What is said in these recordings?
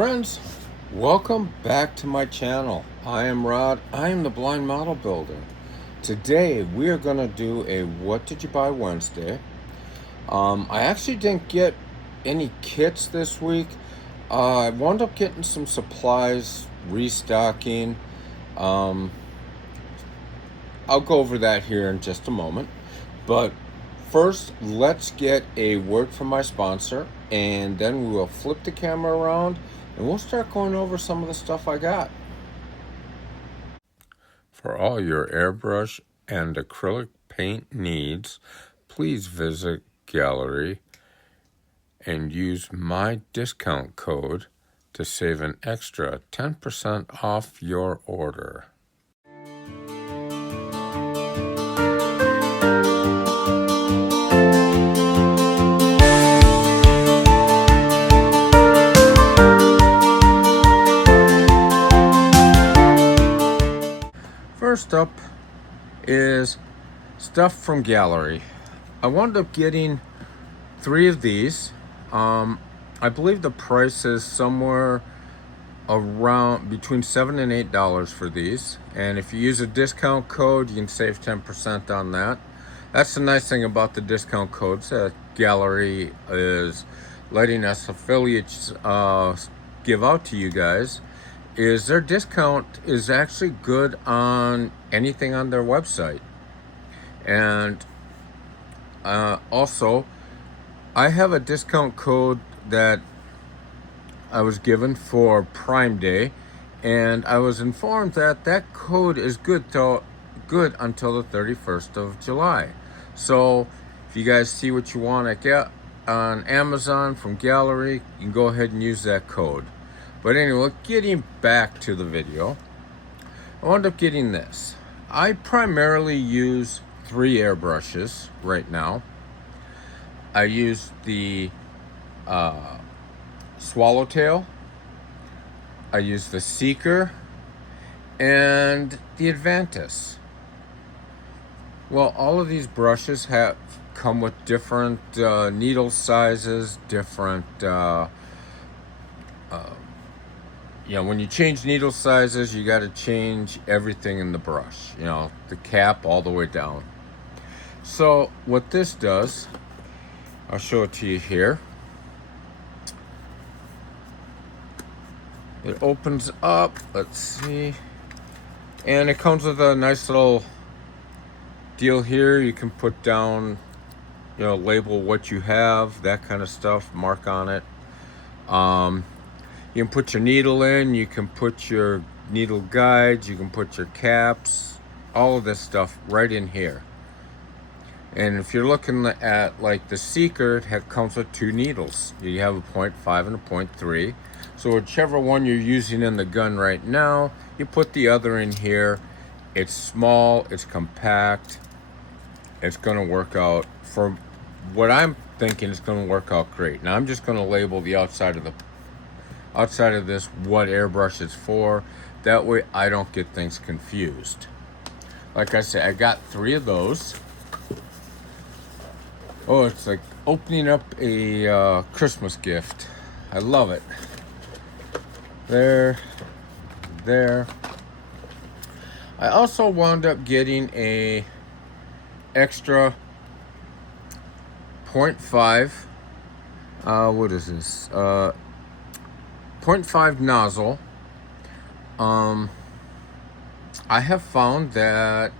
Friends, welcome back to my channel. I am Rod. I am the Blind Model Builder. Today we are going to do a What Did You Buy Wednesday. I actually didn't get any kits this week. I wound up getting some supplies, restocking. I'll go over that here in just a moment. But first, let's get a word from my sponsor, and then we will flip the camera around and we'll start going over some of the stuff I got. For all your airbrush and acrylic paint needs, please visit Gaahleri and use my discount code to save an extra 10% off your order. First up is stuff from Gaahleri. I wound up getting 3 of these. I believe the price is somewhere around between $7 and $8 for these. And if you use a discount code, you can save 10% on that. That's the nice thing about the discount codes that Gaahleri is letting us affiliates give out to you guys. Is their discount is actually good on anything on their website. And also, I have a discount code that I was given for Prime Day, and I was informed that that code is good until the 31st of July. So if you guys see what you want to get on Amazon from Gaahleri, you can go ahead and use that code. But anyway, getting back to the video, I wound up getting this. I primarily use 3 airbrushes right now. I use the Swallowtail, I use the Seeker, and the Advantis. Well, all of these brushes come with different needle sizes, different when you change needle sizes, you got to change everything in the brush, the cap all the way down. So what this does, I'll show it to you here. It opens up, let's see, and it comes with a nice little deal here. You can put down, label what you have, that kind of stuff, mark on it. You can put your needle in, you can put your needle guides, you can put your caps, all of this stuff right in here. And if you're looking at like the Seeker, it comes with 2 needles. You have a 0.5 and a 0.3. So whichever one you're using in the gun right now, you put the other in here. It's small, it's compact, it's gonna work out. For what I'm thinking, it's gonna work out great. Now I'm just gonna label the outside of this what airbrush it's for. That way I don't get things confused. Like I said, I got 3 of those. Oh, it's like opening up a Christmas gift. I love it. There. I also wound up getting a extra 0.5. What is this? 0.5 nozzle. I have found that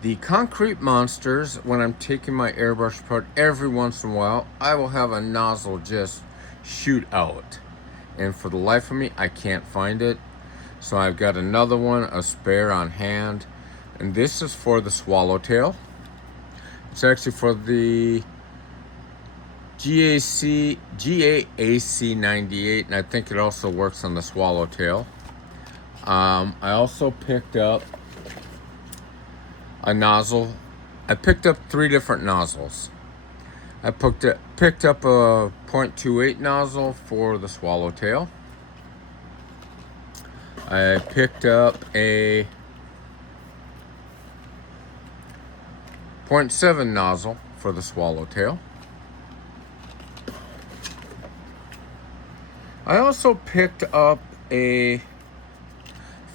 the concrete monsters, when I'm taking my airbrush apart, every once in a while, I will have a nozzle just shoot out. And for the life of me, I can't find it. So I've got another one, a spare on hand. And this is for the Swallowtail. It's actually for the GAAC 98, and I think it also works on the Swallowtail. I also picked up a nozzle. I picked up 3 different nozzles. I picked up a 0.28 nozzle for the Swallowtail. I picked up a 0.7 nozzle for the Swallowtail. I also picked up a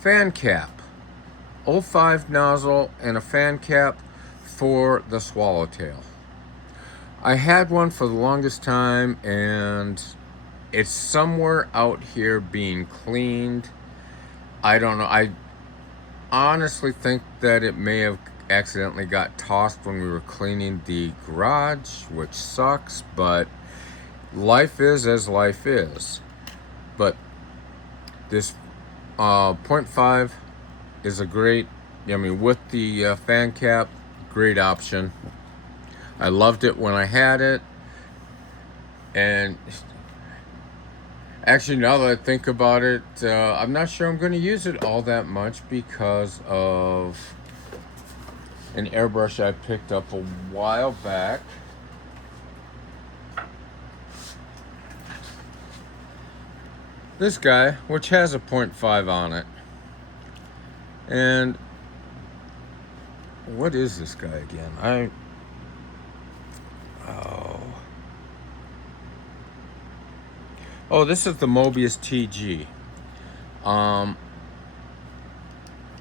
fan cap, 05 nozzle and a fan cap for the swallowtail. I had one for the longest time and it's somewhere out here being cleaned. I don't know. I honestly think that it may have accidentally got tossed when we were cleaning the garage, which sucks, but life is as life is. But this 0.5 is a great, with the fan cap, great option. I loved it when I had it. And actually, now that I think about it, I'm not sure I'm going to use it all that much because of an airbrush I picked up a while back. This guy, which has a 0.5 on it. And what is this guy again? Oh, this is the Mobius TG.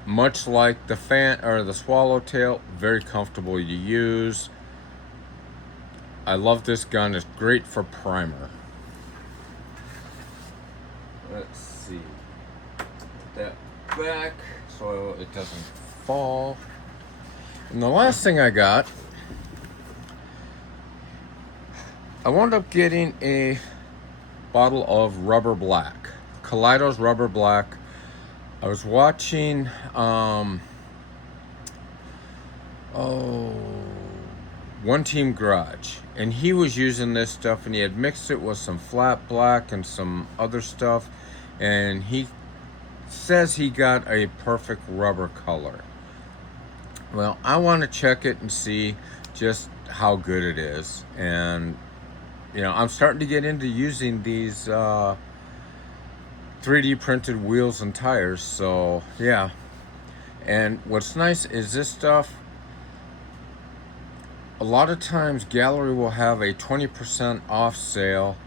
Much like the fan or the swallowtail, very comfortable to use. I love this gun. It's great for primer. Let's see. Put that back so it doesn't fall. And the last thing I got, I wound up getting a bottle of rubber black, Kaleidos rubber black. I was watching One Team Garage, and he was using this stuff, and he had mixed it with some flat black and some other stuff, and he says he got a perfect rubber color. Well, I want to check it and see just how good it is. And I'm starting to get into using these 3D printed wheels and tires, so yeah. And what's nice is this stuff, a lot of times Gaahleri will have a 20% off sale,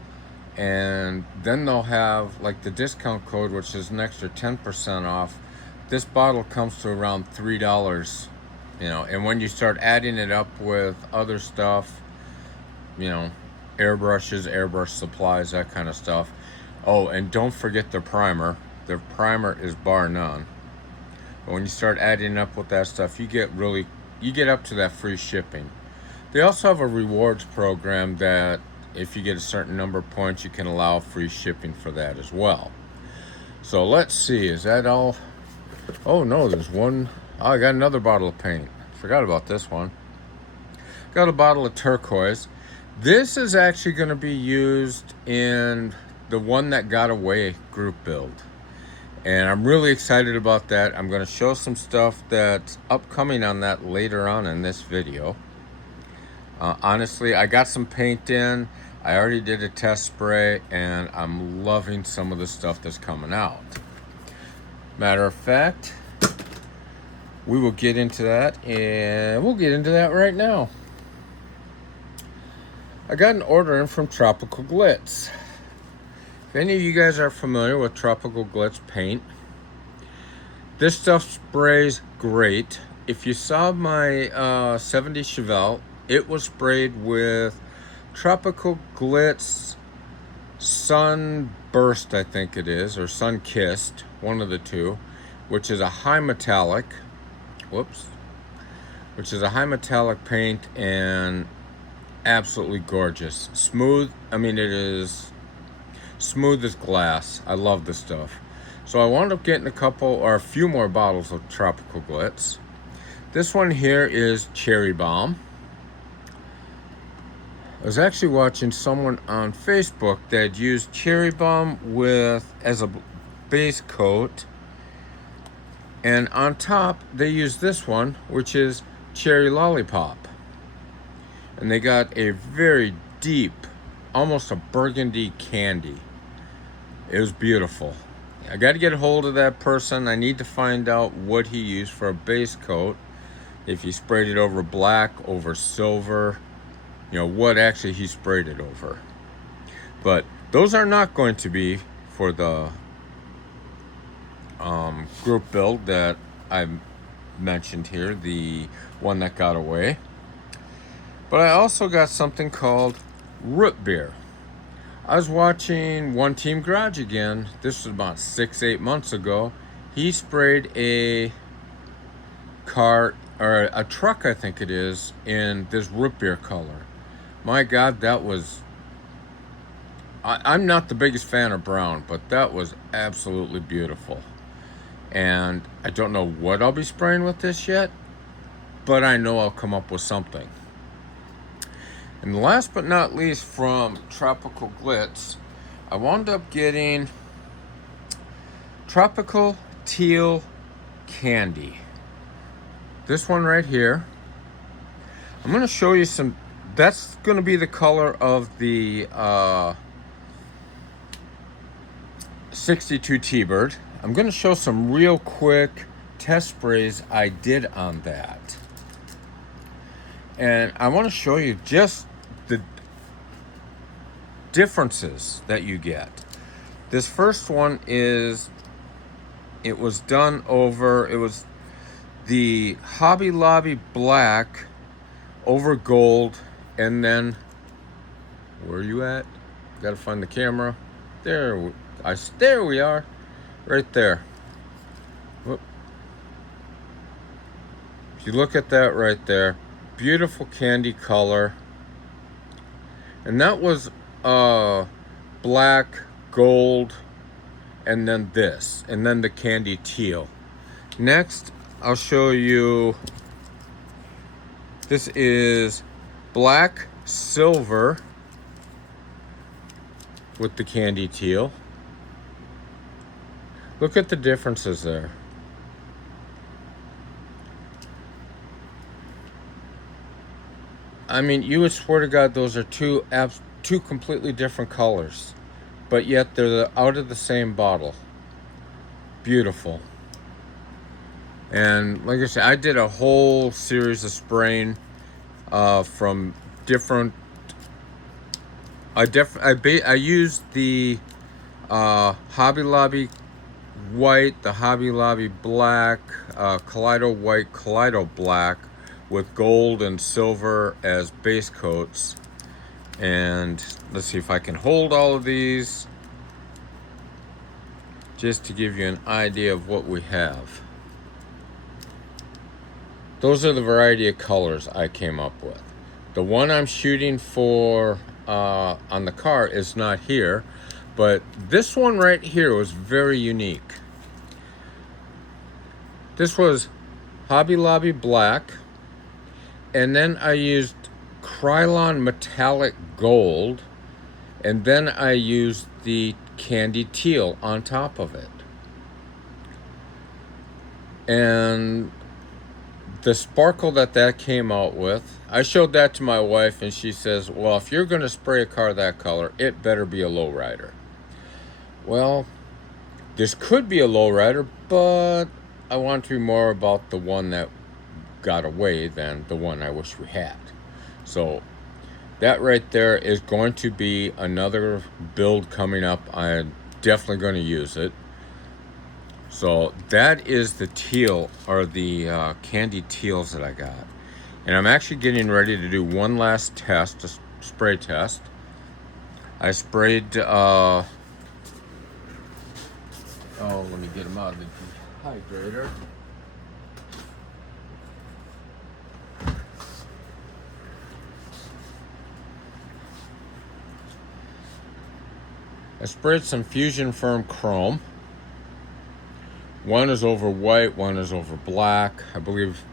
and then they'll have like the discount code, which is an extra 10% off. This bottle comes to around $3, and when you start adding it up with other stuff, airbrushes, airbrush supplies, that kind of stuff. Oh, and don't forget the primer. The primer is bar none. But when you start adding up with that stuff, you get up to that free shipping. They also have a rewards program that if you get a certain number of points, you can allow free shipping for that as well. So let's see, is that all? Oh no, there's one. Oh, I got another bottle of paint. Forgot about this one. Got a bottle of turquoise. This is actually going to be used in the One That Got Away group build. And I'm really excited about that. I'm going to show some stuff that's upcoming on that later on in this video. Honestly, I got some paint in. I already did a test spray, and I'm loving some of the stuff that's coming out. Matter of fact, we will get into that, and we'll get into that right now. I got an order in from Tropical Glitz. If any of you guys are familiar with Tropical Glitz paint, this stuff sprays great. If you saw my 70 Chevelle, it was sprayed with Tropical Glitz Sunburst, I think it is, or Sun Kissed, one of the two, which is a high metallic. Which is a high metallic paint and absolutely gorgeous. Smooth. It is smooth as glass. I love this stuff. So I wound up getting a few more bottles of Tropical Glitz. This one here is Cherry Bomb. I was actually watching someone on Facebook that used Cherry Bomb as a base coat, and on top they used this one, which is Cherry Lollipop, and they got a very deep, almost a burgundy candy. It was beautiful. I got to get a hold of that person. I need to find out what he used for a base coat, if he sprayed it over black, over silver, what actually he sprayed it over. But those are not going to be for the group build that I mentioned here, the one that got away. But I also got something called root beer. I was watching One Team Garage again. This was about 6-8 months ago. He sprayed a car, or a truck I think it is, in this root beer color. My God, that was... I'm not the biggest fan of brown, but that was absolutely beautiful. And I don't know what I'll be spraying with this yet, but I know I'll come up with something. And last but not least, from Tropical Glitz, I wound up getting Tropical Teal Candy. This one right here. I'm going to show you some. That's going to be the color of the 62 T-Bird. I'm going to show some real quick test sprays I did on that. And I want to show you just the differences that you get. This first one is, it was done over, it was the Hobby Lobby black over gold, and then, where are you at? Gotta find the camera. There we are, right there. Whoop. If you look at that right there, beautiful candy color. And that was black, gold, and then this, and then the candy teal. Next, I'll show you, this is black, silver with the candy teal. Look at the differences there. I mean, you would swear to God those are two completely different colors, but yet they're out of the same bottle. Beautiful. And like I said, I did a whole series of spraying from different. I used the Hobby Lobby white, the Hobby Lobby black, Kaleido white, Kaleido black, with gold and silver as base coats. And let's see if I can hold all of these just to give you an idea of what we have. Those are the variety of colors I came up with. The one I'm shooting for on the car is not here, but this one right here was very unique. This was Hobby Lobby black, and then I used Krylon metallic gold, and then I used the candy teal on top of it. And the sparkle that came out with, I showed that to my wife, and she says, well, if you're going to spray a car that color, it better be a lowrider. Well, this could be a lowrider, but I want to be more about the one that got away than the one I wish we had. So that right there is going to be another build coming up. I'm definitely going to use it. So that is the teal, or the candy teals that I got. And I'm actually getting ready to do one last test, a spray test. I sprayed, let me get them out of the dehydrator. I sprayed some Fusion Firm Chrome. One is over white, one is over black, I believe.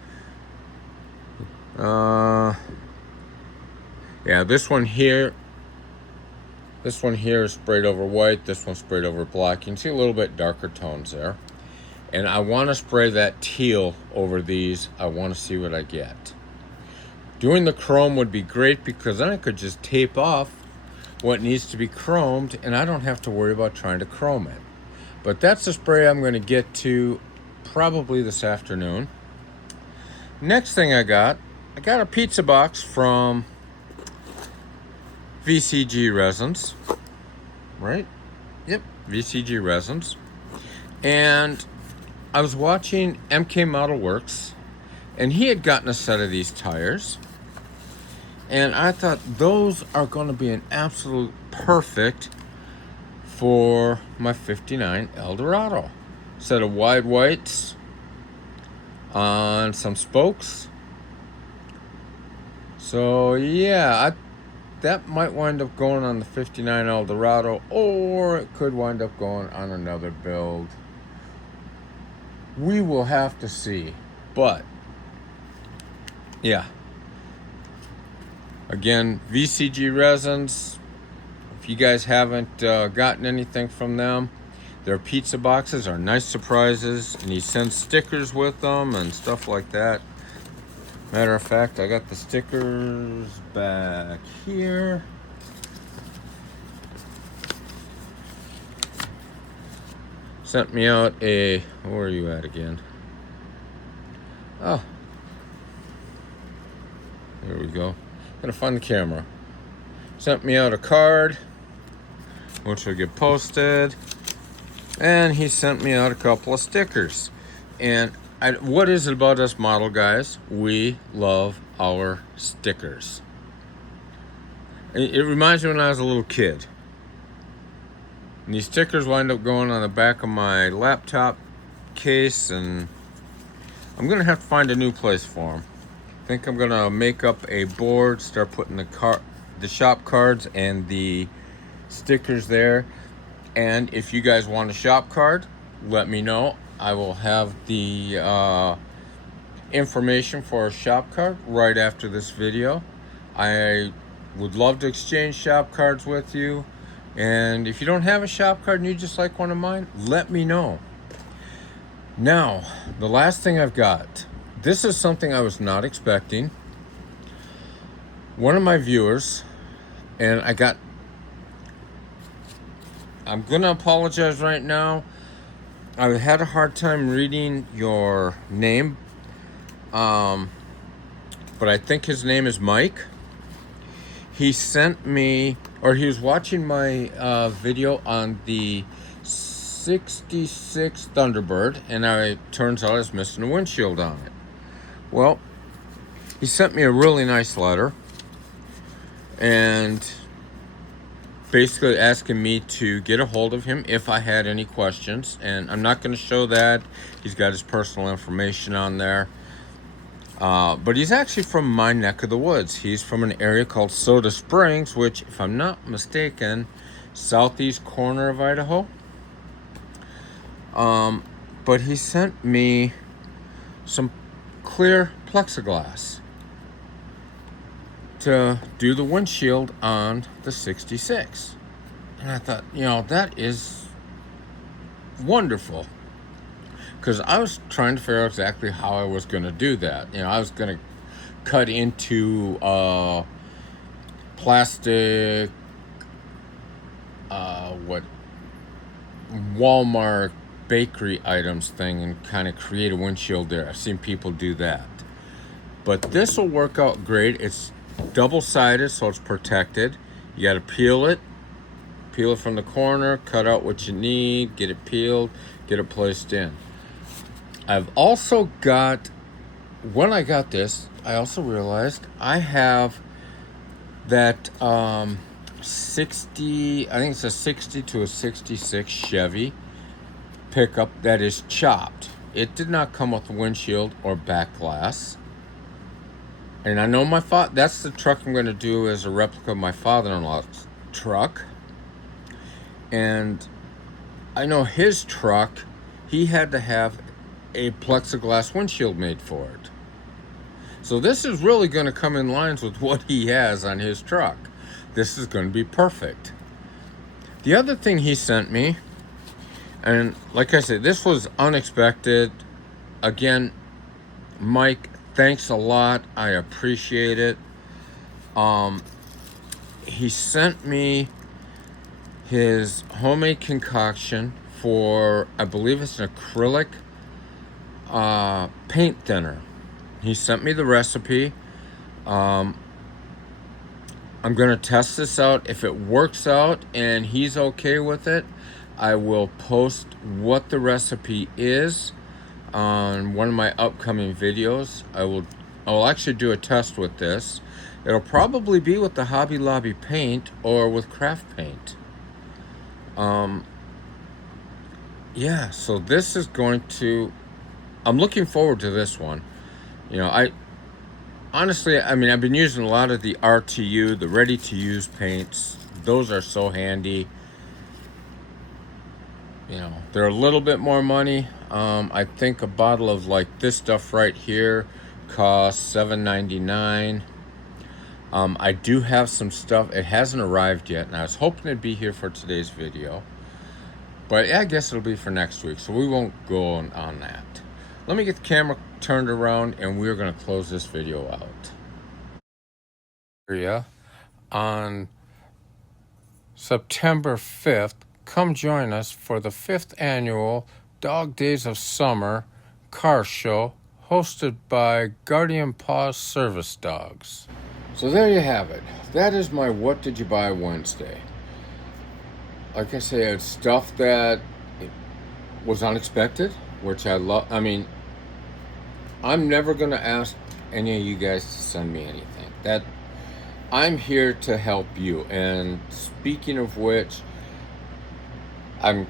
Yeah, this one here is sprayed over white, this one's sprayed over black. You can see a little bit darker tones there. And I want to spray that teal over these. I want to see what I get. Doing the chrome would be great, because then I could just tape off what needs to be chromed, and I don't have to worry about trying to chrome it. But that's the spray I'm going to get to probably this afternoon. Next thing I got a pizza box from VCG Resins. Right? Yep. VCG resins. And I was watching MK Model Works, and he had gotten a set of these tires. And I thought those are going to be an absolute perfect for my 59 Eldorado. Set of wide whites on some spokes. So yeah, that might wind up going on the 59 Eldorado, or it could wind up going on another build. We will have to see. But yeah, again, VCG resins. If you guys haven't gotten anything from them, their pizza boxes are nice surprises, and he sends stickers with them and stuff like that. Matter of fact, I got the stickers back here. Sent me out a, where are you at again? Oh, there we go. Gotta find the camera. Sent me out a card, which will get posted. And he sent me out a couple of stickers. And what is it about us model guys? We love our stickers. It reminds me when I was a little kid. And these stickers wind up going on the back of my laptop case, and I'm gonna have to find a new place for them. I think I'm gonna make up a board, start putting the shop cards and the stickers there. And if you guys want a shop card, let me know. I will have the information for a shop card right after this video. I would love to exchange shop cards with you. And if you don't have a shop card and you just like one of mine, let me know. Now, the last thing I've got. This is something I was not expecting. One of my viewers, and I'm gonna apologize right now. I had a hard time reading your name, but I think his name is Mike. He sent me, or he was watching my video on the 66 Thunderbird, and it turns out I was missing a windshield on it. Well, he sent me a really nice letter, and basically asking me to get a hold of him if I had any questions. And I'm not going to show that. He's got his personal information on there. But he's actually from my neck of the woods. He's from an area called Soda Springs, which, if I'm not mistaken, southeast corner of Idaho. But he sent me some clear plexiglass to do the windshield on the 66. And I thought, that is wonderful. Because I was trying to figure out exactly how I was going to do that. I was going to cut into plastic, Walmart bakery items thing, and kind of create a windshield there. I've seen people do that. But this will work out great. It's double-sided, so it's protected. You got to peel it from the corner, cut out what you need, get it peeled, get it placed in. I've also got, when I got this, I also realized I have that 60, I think it's a 60 to a 66 Chevy pickup that is chopped. It did not come with a windshield or back glass. And I know that's the truck I'm going to do as a replica of my father-in-law's truck. And I know his truck, he had to have a plexiglass windshield made for it. So this is really going to come in lines with what he has on his truck. This is going to be perfect. The other thing he sent me, and like I said, this was unexpected. Again, Mike, thanks a lot. I appreciate it. He sent me his homemade concoction for, I believe it's an acrylic paint thinner. He sent me the recipe. I'm going to test this out. If it works out and he's okay with it, I will post what the recipe is on one of my upcoming videos. I will actually do a test with this. It'll probably be with the Hobby Lobby paint or with craft paint. Yeah, so this is going to, I'm looking forward to this one. You know, honestly, I mean, I've been using a lot of the RTU, the ready-to-use paints. Those are so handy. You know, they're a little bit more money. I think a bottle of like this stuff right here costs $7.99. I do have some stuff. It hasn't arrived yet, and I was hoping it'd be here for today's video. But yeah, I guess it'll be for next week, so we won't go on that. Let me get the camera turned around, and we're going to close this video out. Yeah, on September 5th, come join us for the 5th annual Dog Days of Summer car show hosted by Guardian Paws Service Dogs. So there you have it. That is my What Did You Buy Wednesday. Like I say, it's stuff that was unexpected, which I love. I mean, I'm never going to ask any of you guys to send me anything. That I'm here to help you. And speaking of which, I'm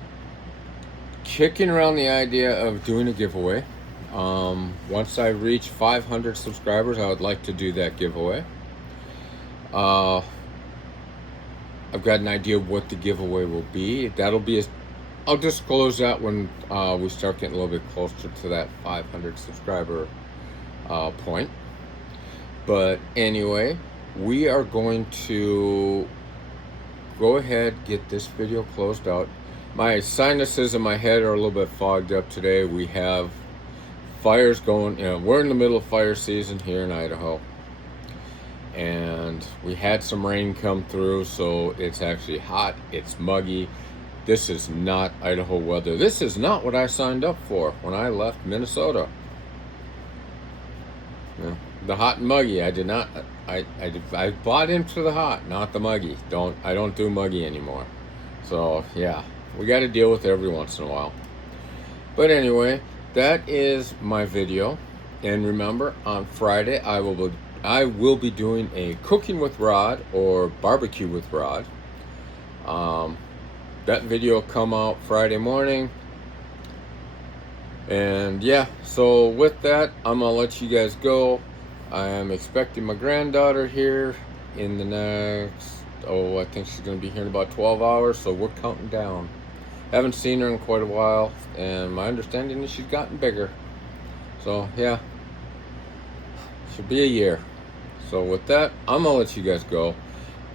kicking around the idea of doing a giveaway. Once I reach 500 subscribers, I would like to do that giveaway. I've got an idea of what the giveaway will be. That'll be I'll disclose that when we start getting a little bit closer to that 500 subscriber point. But anyway, we are going to go ahead, get this video closed out. My sinuses in my head are a little bit fogged up today. We have fires going, you know, we're in the middle of fire season here in Idaho. And we had some rain come through, so it's actually hot, it's muggy. This is not Idaho weather. This is not what I signed up for when I left Minnesota. Yeah, the hot and muggy, I did not, I bought into the hot, not the muggy. I don't do muggy anymore. So yeah, we got to deal with it every once in a while. But anyway, that is my video. And remember, on Friday, I will be doing a cooking with Rod or barbecue with Rod. That video will come out Friday morning. And yeah, so with that, I'm gonna let you guys go. I am expecting my granddaughter here in the next, I think she's gonna be here in about 12 hours, so we're counting down. Haven't seen her in quite a while, and my understanding is she's gotten bigger. So yeah, should be a year. So with that, I'm gonna let you guys go.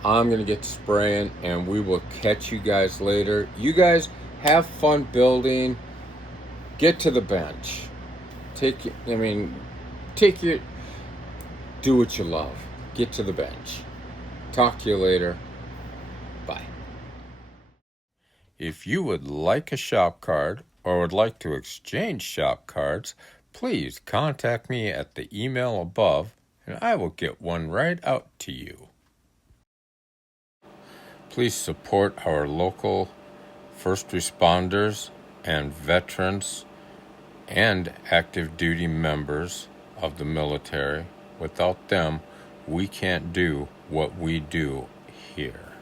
I'm gonna get to spraying, and we will catch you guys later. You guys have fun building. Get to the bench. Do what you love. Get to the bench. Talk to you later. Bye. If you would like a shop card or would like to exchange shop cards, please contact me at the email above, and I will get one right out to you. Please support our local first responders and veterans and active duty members of the military. Without them, we can't do what we do here.